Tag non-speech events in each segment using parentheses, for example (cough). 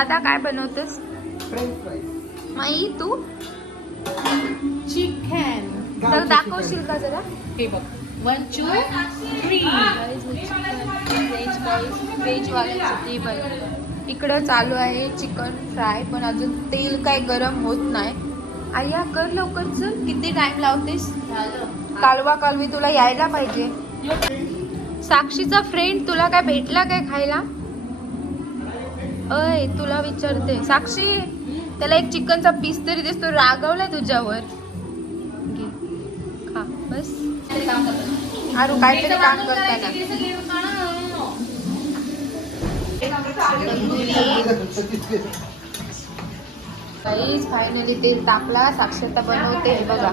दादा काय बनवतोस? माई तू? चिकन तर दाखवशील का जरा? हे बघ. One two three veg table इकडं चालू आहे चिकन फ्राय पण अजून तेल काय गरम होत नाही. आया कर लवकर चल. किती टाइम लावतेस? कालवा कालवी तुला यायला पाहिजे. साक्षीचा फ्रेंड तुला काय भेटला काय खायला? अय तुला विचारते. साक्षी त्याला एक चिकनचा पीस तरी दिसतो. रागवलाय तुझ्यावर. खा. बस. आरू काहीतरी काम करताना काहीच फायनली तेल टाकला साक्षरता बनवते. हे बघा.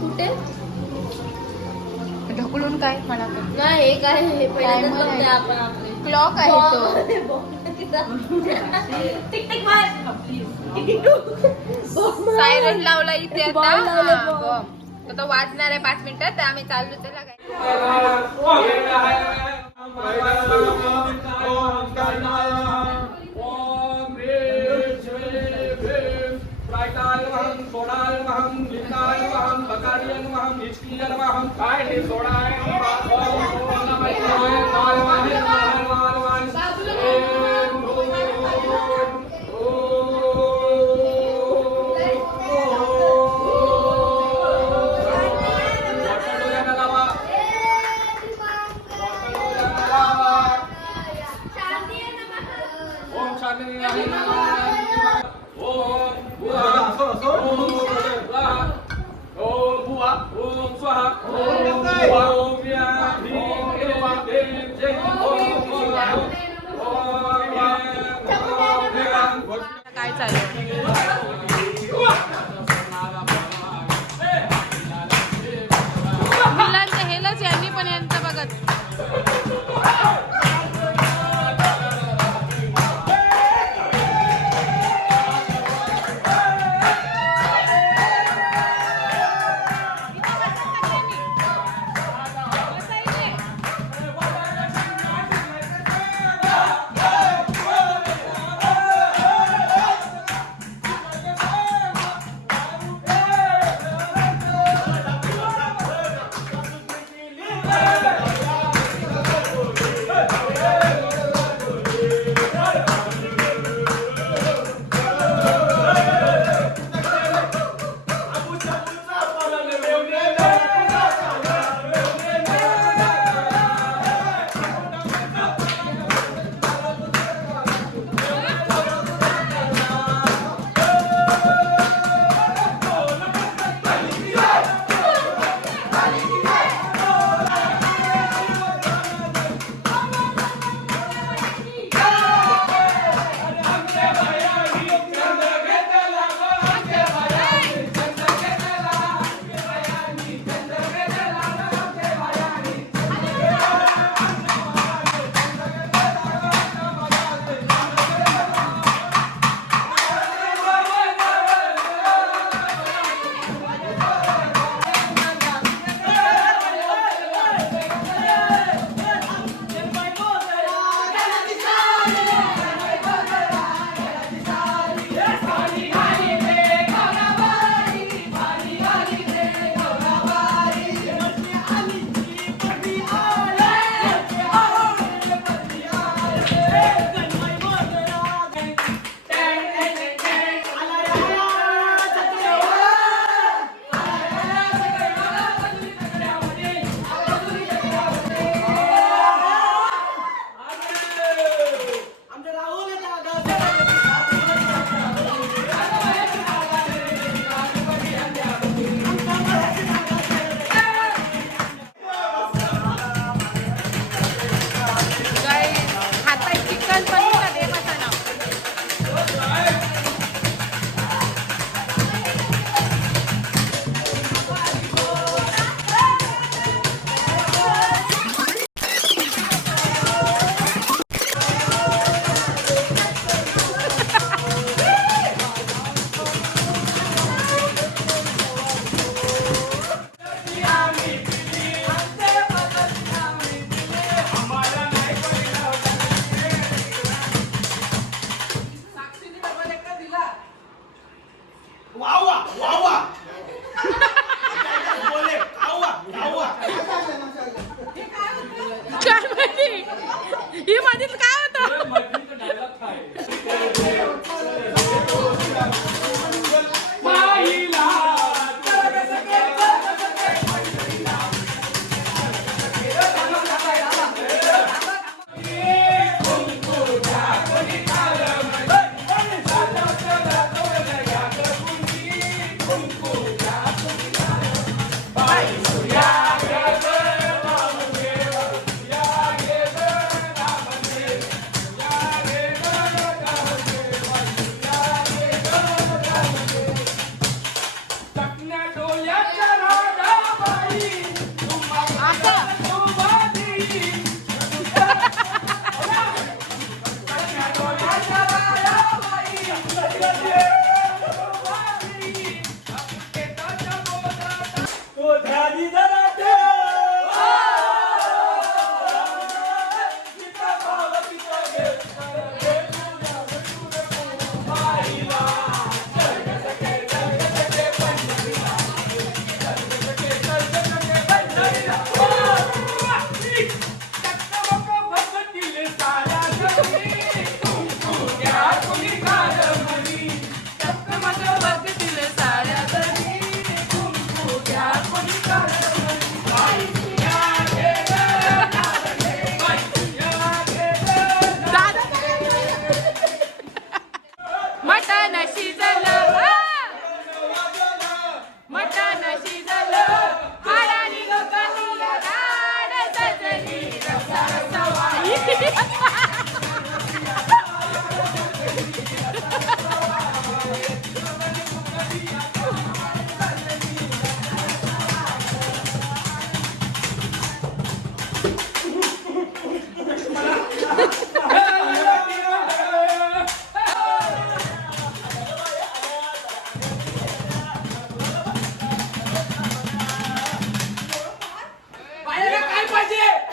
कुठे? ढकलून काय? म्हणा नाही हे काय क्लॉक आहे. तो. सायरन लावला इथे आता. वाजणार आहे पाच मिनिटात तर आम्ही चाललो त्याला काय सोडा? પછી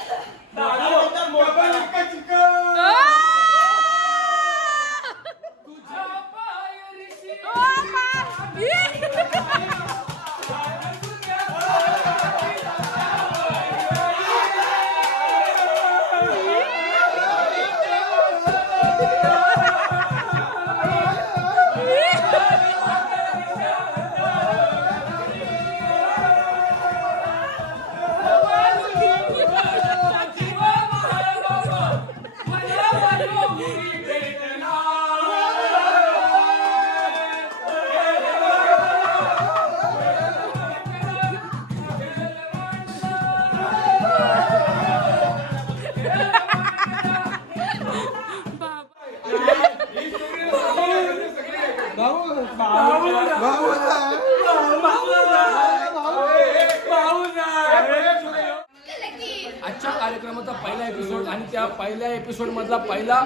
आणि त्या पहिल्या एपिसोड मधला पहिला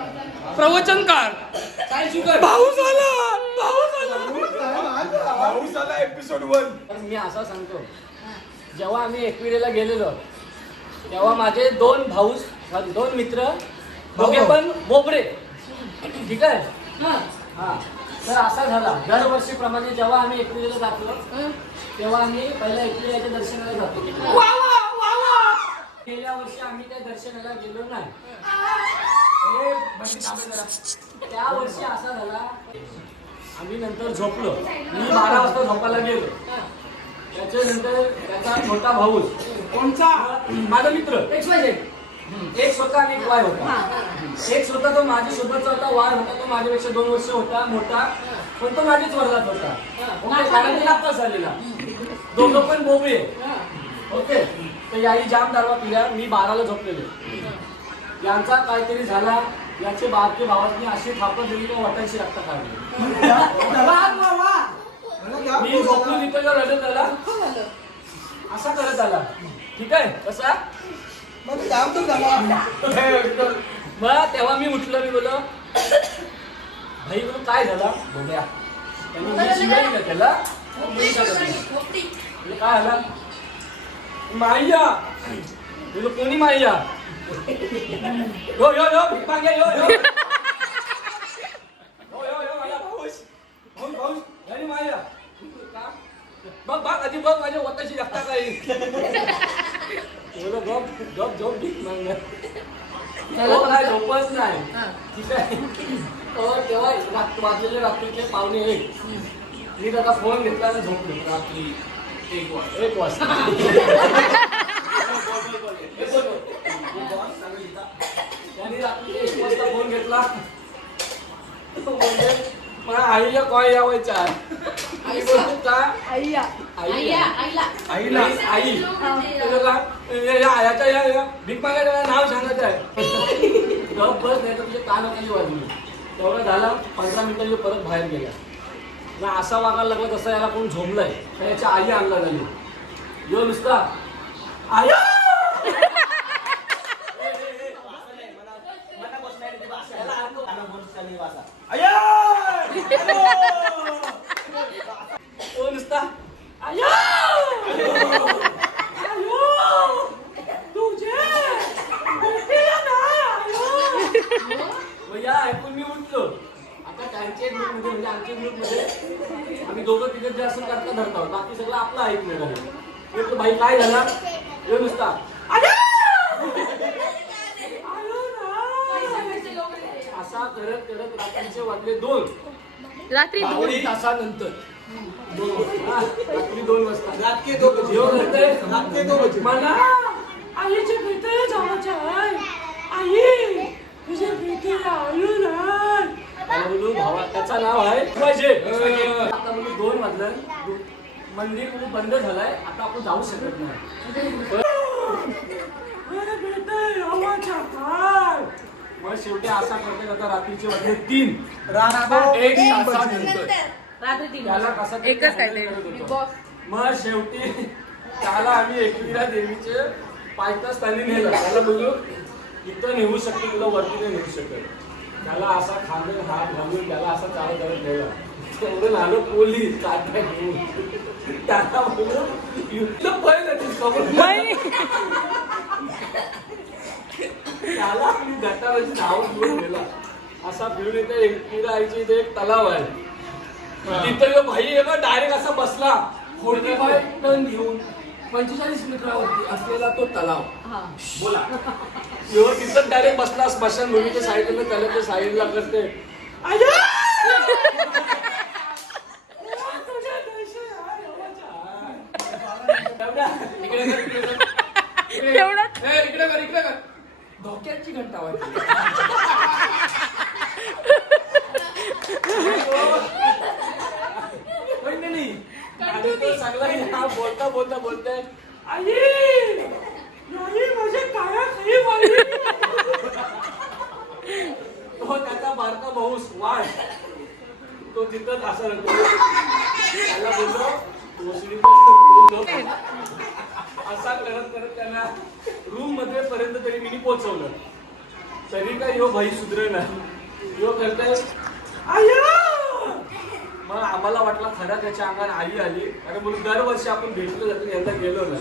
प्रवचनकार. काय शुगर पाऊस आला पाऊस आला एपिसोड वन तर मी असा सांगतो जेव्हा आम्ही एकविरेला गेलेलो तेव्हा माझे दोन भाऊ दोन मित्र दोघे पण बोबडे. ठीक आहे? हा. तर असा झाला. दरवर्षीप्रमाणे जेव्हा आम्ही एकविरेला जातो तेव्हा आम्ही पहिल्या एकविरेच्या दर्शनाला जातो. गेल्या वर्षी आम्ही त्या दर्शनाला गेलो नाही. जरा. त्या वर्षी असा झाला आम्ही नंतर झोपलो. मी बारा वाजता झोपायला गेलो. त्याच्यानंतर त्याचा छोटा भाऊ कोणचा? माझा मित्र. एक स्वतः आणि एक वाय होता. एक स्वतः तो माझ्या सोबतचा होता वाय होता तो माझ्यापेक्षा दोन वर्ष होता मोठा. पण तो माझ्याच वर्गात होता. ओके कारण ते आत्ताच झालेला. दोघं पण बोबळे. ओके. तर याही जाम दारवा पिल्या मी बाराला झोपलेलो. यांचा काहीतरी झाला याचे बारके भावातनी अशी थापत दिली की वाटायची रक्त काढली मी झोपून इथं जो रडत आला. असा करत आला. ठीक आहे? कसा? मग झाला. तेव्हा मी उठलो मी बोलो भाई बोलो काय झाला? बोल्या त्यांनी मी शिवाय का त्याला मग मी सांगत नाही. बोललो, काय झाला माया बोलो कोणी माया यो यो यो भिक मागे यो यो यो यो यो माझा भाऊस भाऊस भाऊस याने माया का? बघ बघ आधी बघ माझ्या वताशी लागता काही बोलो गप गप झोप भीक मागणार तो काय झोपच नाही ठीक आहे तो तेव्हा रात- वाजलेले रात्रीचे पावणे एक मी त्याचा फोन घेतला आणि झोपलो रात्री एक वाजता. एक वाजता. (laughs) बोल, बोल. त्यांनी रात्री एक वाजता फोन घेतला. तो म्हणजे मला आईला कॉल यावायचा आई बोलतो का? आई आईला आईला. आईला आई. या- या आयाच्या या या. भीक मागायला नाव सांगायचं आहे. (laughs) गप बस नाही तर तुझे कान खाली वाजली. तेवढं झाला पंधरा मिनिटांनी परत बाहेर गेला. ना असा वागायला लागला तसा याला कोण झोमलाय तर याच्या आई आणला झाली यो नुसता आया! तो नुसता आया! आयो! ऐकून मी उठलो. आता त्यांच्या ग्रुपमध्ये म्हणजे आमच्या ग्रुपमध्ये आम्ही दोघं तिघं जे असं करता धरतो बाकी सगळं आपलं मी म्हटलं, भाई काय झाला? हे नुसता. ना! असा करत करत रात्रीचे वाजले दोन. रात्री दोन. दोन तासानंतर. दोन वाजता. रात्री दोन वाजता. रात के दो बजे जेवण होतंय? रात के दो बजे मला? आईच्या भेटीला जायचं आहे. आई तुझ्या भेटीला आलो नाही त्याला बोलू भावा त्याचं नाव आहे पाहिजे आता बोलू दोन दो- मंदिर बोलू बंद झालंय. आता आपण जाऊ शकत नाही? मग शेवटी असा करता करता रात्रीचे वाजले तीन. रात एक रात्री तीन त्याला कसा एकच. मग शेवटी त्याला आम्ही एकविरा देवीचे पायथ्याच त्यांनी नेलं. त्याला बोललो इथं नेऊ शकतो तुला वरती नाही नेऊ शकत. त्याला असा खांदे हात घालून त्याला असा चालत चालत नेला तेवढं आलो पोलीस काट्या घेऊन. त्याला बोललो इथलं पहिलं ते समोर त्याला आम्ही गटाराची नाव घेऊन गेला असा फिरून येते एकविरा आईची इथे एक तलाव आहे. तिथं भाई आहे डायरेक्ट असा बसला. फोर्टी फाय टन घेऊन. पंचेचाळीस मीटरावरती असलेला तो तलाव. बोला. तिथं डायरेक्ट बसला स्मशानभूमीच्या साईडला त्याला ते साईडला करते. आया! तुझ्या देशी आहे, एवढ्या. इकडे कर, इकडे कर. इकडे- एवढं? ए, इकडे कर इकडे कर धोक्याची घंटा वाजली होय की नाही? आणि तो सगळा हा बोलता बोलता बोलतोय आई आई माझ्या काया खाली मारली तो त्याचा बारका भाऊ वाढ तो तिथंच असा रडतो. त्याला बोललो "भोसडीचा असा करत करत त्यांना रूममध्ये पर्यंत तरी मी पोहोचवलं तरी काय यो भाई सुधरे ना यो करताय मग आम्हाला वाटलं खरा त्याच्या अंगाने आई आली अरे बोलू दरवर्षी आपण भेटलो जातो यांना गेलो ना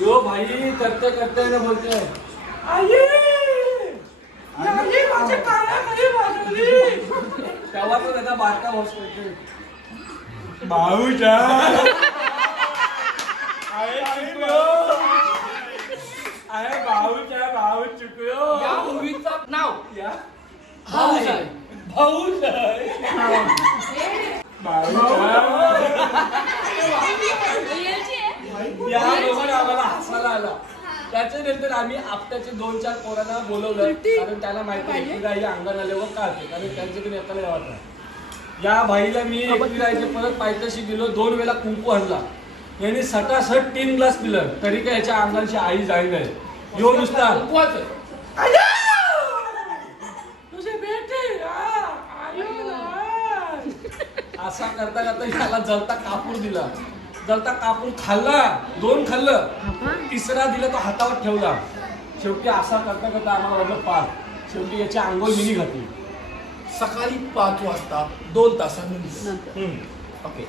यो भाई करते करते ना बोलते तेव्हा तो त्याचा बारका भाऊस भाऊजा. अरे चुकलो. अरे भाऊजा भाऊ चुकलो. या मूवीचं नाव? या. भाऊच भाऊजा. या लोकांना आम्हाला हसायला आला. त्याच्यानंतर आम्ही आपट्याचे दोन चार पोरांना बोलवलं. कारण त्याला माहिती आहे की गाई अंगण आल्यावर का होते कारण त्यांच्याकडे येताना यावं या भाईला मी एकविरायचे परत पायथ्याशी गेलो दोन वेळा कुंकू आणला यांनी सटासट तीन ग्लास पिलं तरी काय याच्या अंगाची आई जाई नाही. यो नुसता. आया! तुझे बेटे आ, आयो ना. असा करता करता याला जलता कापूर दिला. जलता कापूर खाल्ला दोन खाल्लं. तिसरा दिला तो हातावर ठेवला. शेवटी असा करता करता आम्हाला वाजलं पाच शेवटी याची आंघोळ मिनी घातली. सकाळी पाच वाजता दोन तासांनंतर ओके.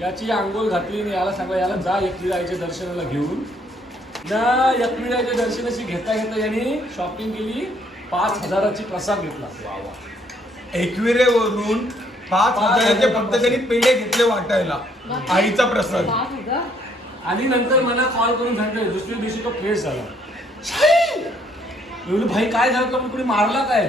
याची आंघोळ घातली आणि याला सांगा याला जा एकविरायच्या दर्शनाला घेऊन. ना एकविरायच्या दर्शनाशी घेता घेता यांनी शॉपिंग केली पाच हजाराची प्रसाद घेतला. एकविरेवरून पाच हजाराचे फक्त त्यांनी पेढे घेतले वाटायला. आईचा प्रसाद. आणि नंतर मला कॉल करून सांगितलं दुसऱ्या दिवशी तो फ्रेश झाला. भाई काय झालं? कुणी मारला काय?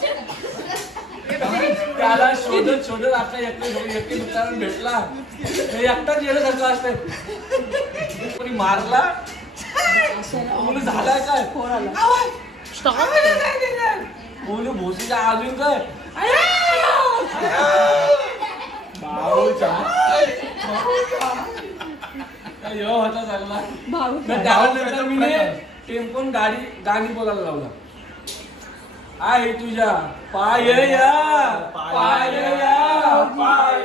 त्याला शोधत शोधत आता एकटे कारण भेटला. एकटाच येणं खर्च असते कोणी मारला? मुलं झालाय काय? मुलं भोसीच्या अजून काय? भाऊ होता चांगला टेम्पोन गाडी गाणी बोलायला लावला. आहे तुझ्या पायया पायया पायया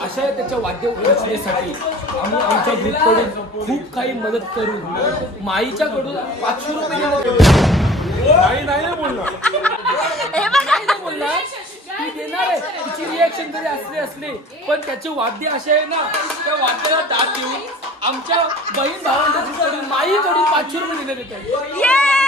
अशा त्याच्या वाद्य रचनेसाठी आम्ही आमच्या ग्रुपकडून खूप काही मदत करून माईच्याकडून पाचशे रुपये नाही नाही बोलणार. नाही नाही बोलणार. ती देणार आहे. तिची रिॲक्शन जरी असली असली पण त्याचे वाद्य असे आहे ना त्या वाद्याला दाद देऊन आमच्या बहीण भावांकडून माईकडून पाचशे रुपये दिले देतात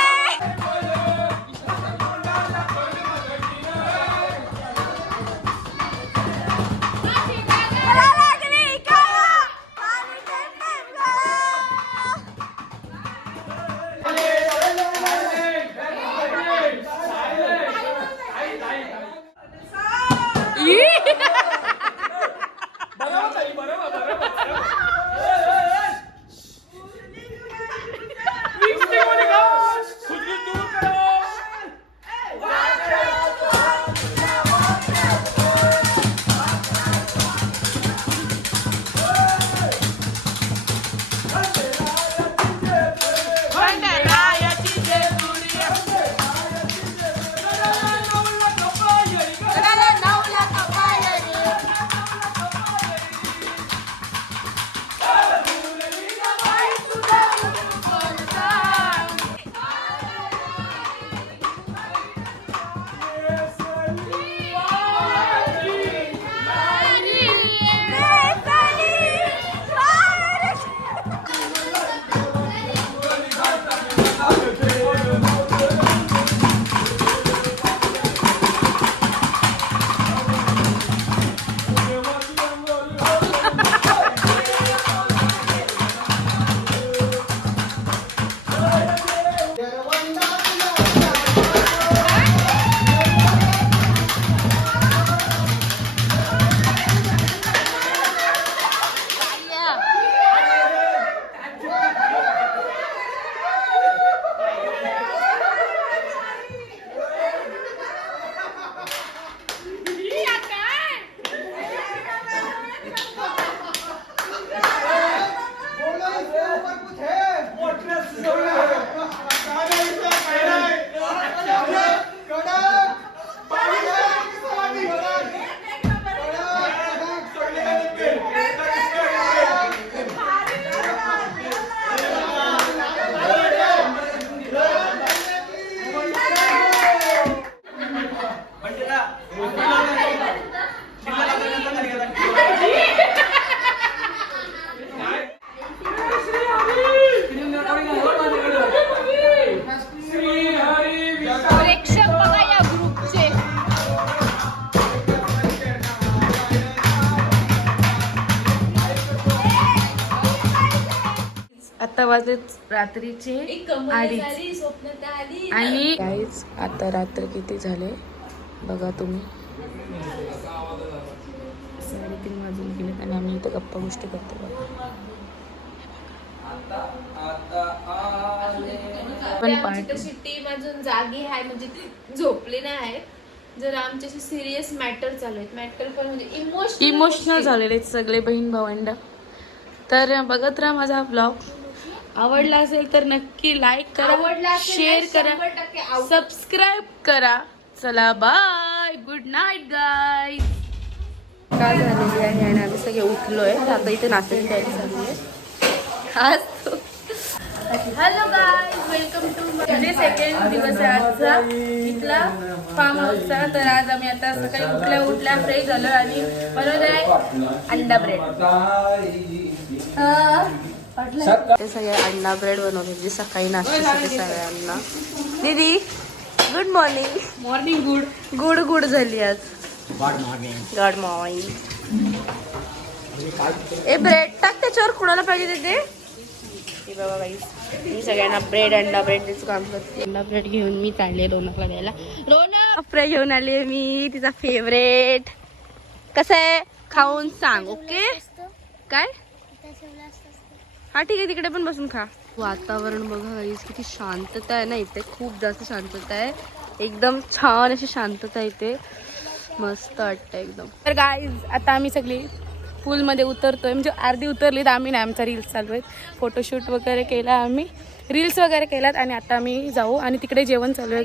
वाजत रात्रीचे अडीच आणि गाईज आता रात्र किती झाले? बघा तुम्ही. साडेतीन वाजून गेले आणि आम्ही इथं गप्पा गोष्टी करतो पण पार्टी अजून जागी आहे म्हणजे ती झोपली नाही आहे. जर आमच्याशी सिरियस मॅटर चालू आहेत मॅटर पण म्हणजे इमोशनल इमोशनल झालेले आहेत सगळे बहीण भावंड. तर बघत राहा माझा ब्लॉग आवडला असेल तर नक्की लाईक करा शेअर करा सबस्क्राईब करा. चला बाय गुड नाईट गाय काय झालेली आहे? आणि आम्ही सगळे उठलोय. आता इथे नाश्त्याची तयारी चालू आहे आज हॅलो गाय वेलकम टू म्हणजे सेकंड दिवस आहे आजचा. इथला फार्म हाऊसचा तर आज आम्ही आता सकाळी उठल्या उठल्या फ्रेश झालो आणि बनवत आहे अंडा ब्रेड ते सगळे अंडा ब्रेड बनवले जे सकाळी नाश्त्यासाठी सगळ्यांना. दीदी good morning morning good good good झाली आज. गुड मॉर्निंग ए ब्रेड टाक त्याच्यावर कुणाला पाहिजे तिथे हे बाबा बाई मी सगळ्यांना ब्रेड अंडा ब्रेडच काम करते. अंडा ब्रेड घेऊन मी चालले रोनकला द्यायला. रोनक! घेऊन आली मी तिचा फेवरेट कसं आहे? खाऊन सांग ओके काय? हा ठीक आहे तिकडे पण बसून खा. वातावरण बघा गाईस किती शांतता आहे ना इथे. खूप जास्त शांतता आहे. एकदम छान अशी शांतता आहे इथे. मस्त वाटतं एकदम. तर गाईज आता आम्ही सगळी पूलमध्ये उतरतोय. म्हणजे अर्धी उतरली तर आम्ही नाही आमचा रील्स चालू आहेत. फोटोशूट वगैरे केला आम्ही. रील्स वगैरे केलात आणि आता आम्ही जाऊ. आणि तिकडे जेवण चालू आहे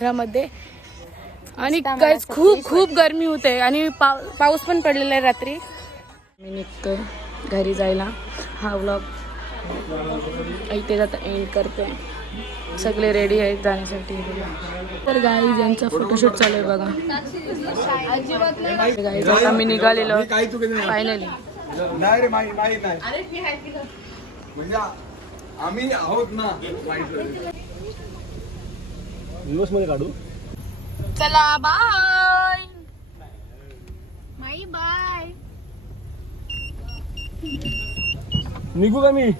घरामध्ये. आणि काहीच खूप खूप गरमी होते. आणि पाव पाऊस पण पडलेला आहे रात्री. मी निघतोय. घरी जायला. हा व्लॉग इथे जाता एंड करते सगळे रेडी आहेत जाण्यासाठी. तर गाई ज्यांचा फोटोशूट चालू आहे बघा. गाईज आता मी निघालेलो. फायनली म्हणजे आम्ही आहोत ना. माहीत मध्ये काढू? चला बाय बाय बाय निघू का मी?